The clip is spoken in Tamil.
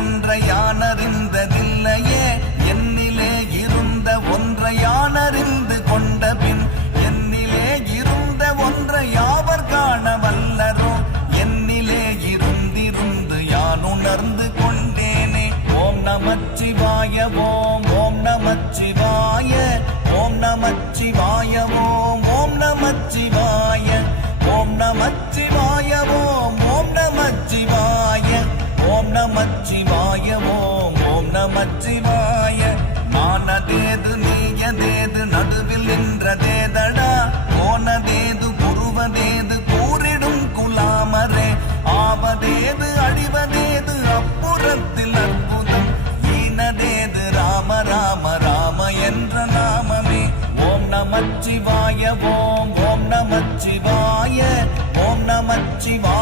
ஒன்றை யானறிந்ததில்லையே என்னிலே இருந்த ஒன்றை யானறிந்து கொண்ட பின் என்னிலே இருந்த ஒன்றை யாவர் காண வல்லரோ என்னிலே இருந்திருந்து யான் உணர்ந்து கொண்டேனே. ஓம் நமச்சிவாய ஓம் ஓம் நமச்சிவாய ஓம் நமச்சிவாய ஓம் ஓம் நமச்சிவாய ஓம் நமச்சிவாய ஓம் ஓம் நமச்சிவாய ஓம் நமச்சிவாய ஓம் ஓம் நமச்சிவாய. நானதேது நீயதேது நடுவில் நின்றதேதடா போனதேது புருவதேது கூறிடும் குலாமரே ஆவதேது அழிவதேது அப்புறத்தில் அற்புதம் ஈனதேது ராம ராம ராம என்ற நாமமே. ஓம் நமச்சிவாய ஓம் ஓம் நமச்சிவாய ஓம் நமச்சிவாய